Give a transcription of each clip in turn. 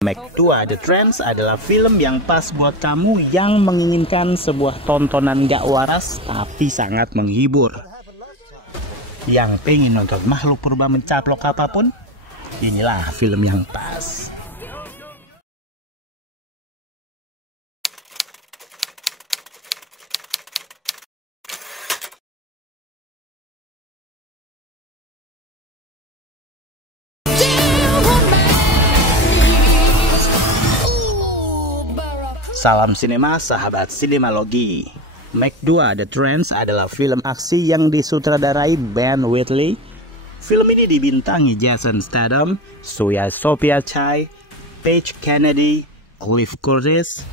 Meg 2 The Trance adalah film yang pas buat kamu yang menginginkan sebuah tontonan gak waras tapi sangat menghibur. Yang pengen nonton makhluk purba mencaplok apapun, inilah film yang pas. Salam sinema, sahabat sinemalogi. Meg 2 The Trance adalah film aksi yang disutradarai Ben Wheatley. Film ini dibintangi Jason Statham, Suya Sophia Chai, Paige Kennedy, Cliff Curtis,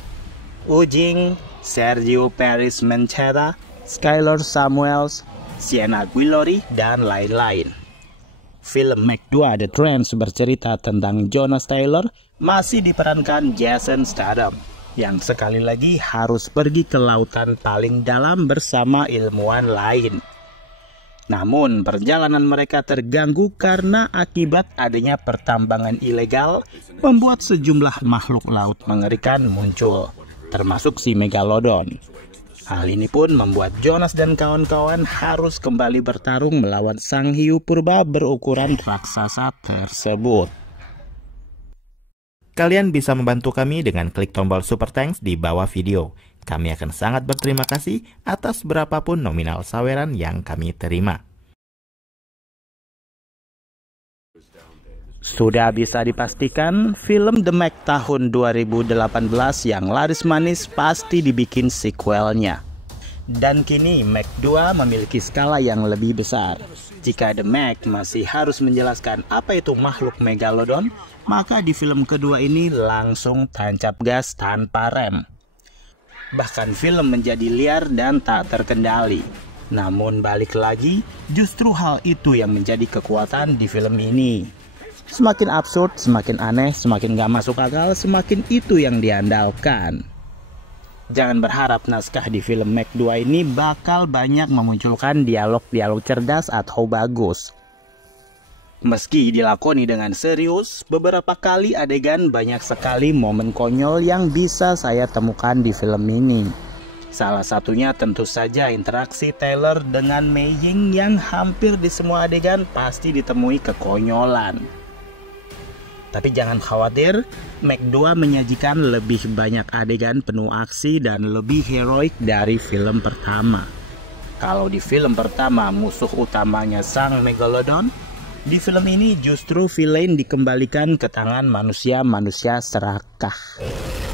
Ujing, Sergio Paris Mencheta, Skyler Samuels, Sienna Guillory, dan lain-lain. Film Meg 2 The Trance bercerita tentang Jonas Taylor, masih diperankan Jason Statham, yang sekali lagi harus pergi ke lautan paling dalam bersama ilmuwan lain. Namun perjalanan mereka terganggu karena akibat adanya pertambangan ilegal membuat sejumlah makhluk laut mengerikan muncul, termasuk si Megalodon. Hal ini pun membuat Jonas dan kawan-kawan harus kembali bertarung melawan sang hiu purba berukuran raksasa tersebut. Kalian bisa membantu kami dengan klik tombol Super Thanks di bawah video. Kami akan sangat berterima kasih atas berapapun nominal saweran yang kami terima. Sudah bisa dipastikan, film The Meg tahun 2018 yang laris manis pasti dibikin sequelnya. Dan kini Meg 2 memiliki skala yang lebih besar. Jika The Meg masih harus menjelaskan apa itu makhluk Megalodon, maka di film kedua ini langsung tancap gas tanpa rem. Bahkan film menjadi liar dan tak terkendali. Namun balik lagi, justru hal itu yang menjadi kekuatan di film ini. Semakin absurd, semakin aneh, semakin gak masuk akal, semakin itu yang diandalkan. Jangan berharap naskah di film Meg 2 ini bakal banyak memunculkan dialog-dialog cerdas atau bagus. Meski dilakoni dengan serius, beberapa kali adegan banyak sekali momen konyol yang bisa saya temukan di film ini. Salah satunya tentu saja interaksi Taylor dengan Mei Ying yang hampir di semua adegan pasti ditemui kekonyolan. Tapi jangan khawatir, Meg 2 menyajikan lebih banyak adegan penuh aksi dan lebih heroik dari film pertama. Kalau di film pertama musuh utamanya sang Megalodon, di film ini justru villain dikembalikan ke tangan manusia-manusia serakah.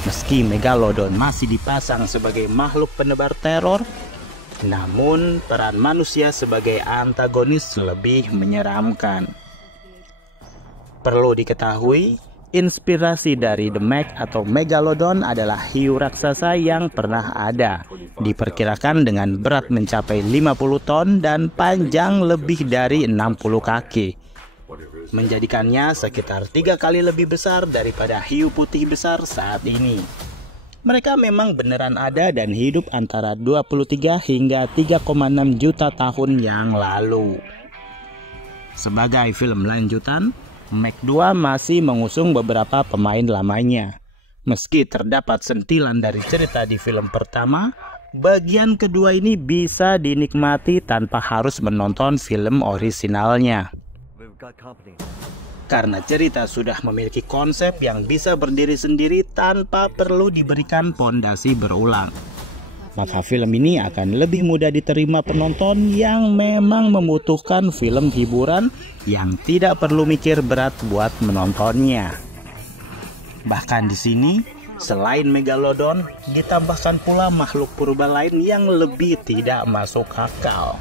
Meski Megalodon masih dipasang sebagai makhluk penebar teror, namun peran manusia sebagai antagonis lebih menyeramkan. Perlu diketahui, inspirasi dari The Meg atau Megalodon adalah hiu raksasa yang pernah ada. Diperkirakan dengan berat mencapai 50 ton dan panjang lebih dari 60 kaki. Menjadikannya sekitar 3 kali lebih besar daripada hiu putih besar saat ini. Mereka memang beneran ada dan hidup antara 23 hingga 3,6 juta tahun yang lalu. Sebagai film lanjutan, Meg 2 masih mengusung beberapa pemain lamanya. Meski terdapat sentilan dari cerita di film pertama, bagian kedua ini bisa dinikmati tanpa harus menonton film orisinalnya. Karena cerita sudah memiliki konsep yang bisa berdiri sendiri tanpa perlu diberikan pondasi berulang. Maka film ini akan lebih mudah diterima penonton yang memang membutuhkan film hiburan yang tidak perlu mikir berat buat menontonnya. Bahkan di sini, selain Megalodon, ditambahkan pula makhluk purba lain yang lebih tidak masuk akal.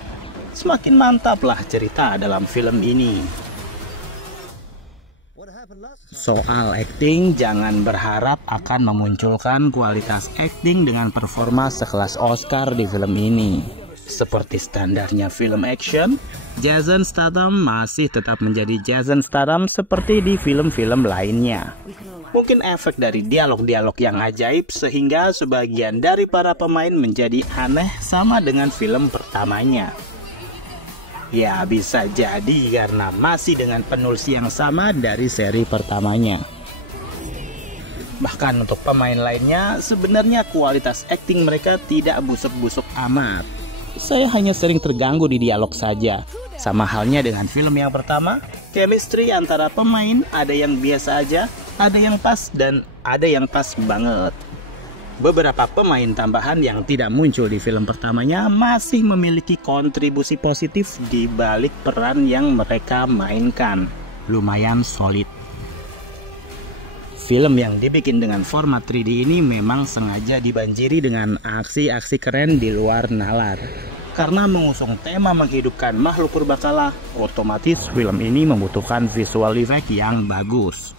Semakin mantaplah cerita dalam film ini. Soal acting, jangan berharap akan memunculkan kualitas acting dengan performa sekelas Oscar di film ini. Seperti standarnya film action, Jason Statham masih tetap menjadi Jason Statham seperti di film-film lainnya. Mungkin efek dari dialog-dialog yang ajaib sehingga sebagian dari para pemain menjadi aneh sama dengan film pertamanya. Ya bisa jadi karena masih dengan penulis yang sama dari seri pertamanya. Bahkan untuk pemain lainnya, sebenarnya kualitas akting mereka tidak busuk-busuk amat. Saya hanya sering terganggu di dialog saja. Sama halnya dengan film yang pertama, chemistry antara pemain ada yang biasa aja, ada yang pas, dan ada yang pas banget. Beberapa pemain tambahan yang tidak muncul di film pertamanya masih memiliki kontribusi positif di balik peran yang mereka mainkan. Lumayan solid. Film yang dibikin dengan format 3D ini memang sengaja dibanjiri dengan aksi-aksi keren di luar nalar. Karena mengusung tema menghidupkan makhluk purbakala, otomatis film ini membutuhkan visual effect yang bagus.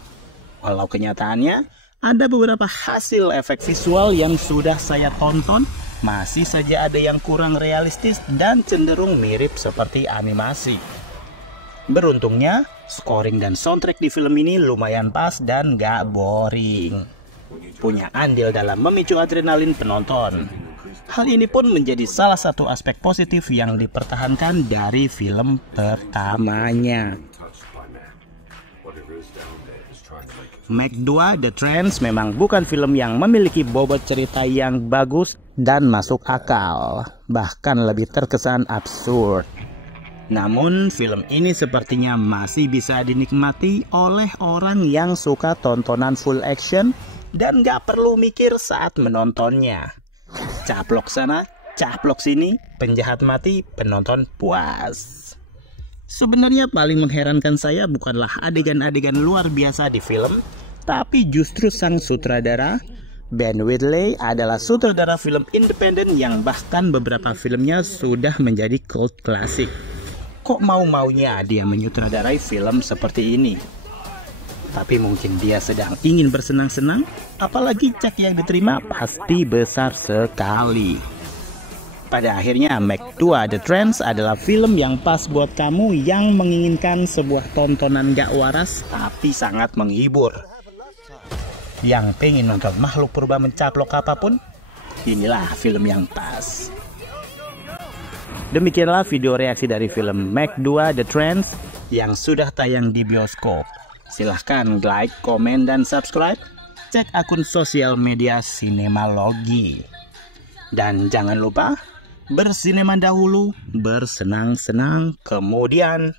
Walau kenyataannya, ada beberapa hasil efek visual yang sudah saya tonton, masih saja ada yang kurang realistis dan cenderung mirip seperti animasi. Beruntungnya, scoring dan soundtrack di film ini lumayan pas dan gak boring. Punya andil dalam memicu adrenalin penonton. Hal ini pun menjadi salah satu aspek positif yang dipertahankan dari film pertamanya. Meg 2 The Trance memang bukan film yang memiliki bobot cerita yang bagus dan masuk akal, bahkan lebih terkesan absurd. Namun film ini sepertinya masih bisa dinikmati oleh orang yang suka tontonan full action dan gak perlu mikir saat menontonnya. Caplok sana, caplok sini, penjahat mati, penonton puas. Sebenarnya paling mengherankan saya bukanlah adegan-adegan luar biasa di film, tapi justru sang sutradara. Ben Wheatley adalah sutradara film independen yang bahkan beberapa filmnya sudah menjadi cult klasik. Kok mau-maunya dia menyutradarai film seperti ini? Tapi mungkin dia sedang ingin bersenang-senang, apalagi cek yang diterima pasti besar sekali. Pada akhirnya, Meg 2 The Trance adalah film yang pas buat kamu yang menginginkan sebuah tontonan gak waras tapi sangat menghibur. Yang pengen nonton makhluk purba mencaplok apapun, inilah film yang pas. Demikianlah video reaksi dari film Meg 2 The Trance yang sudah tayang di bioskop. Silahkan like, komen, dan subscribe. Cek akun sosial media Sinemalogi. Dan jangan lupa, bersinema dahulu, bersenang-senang kemudian.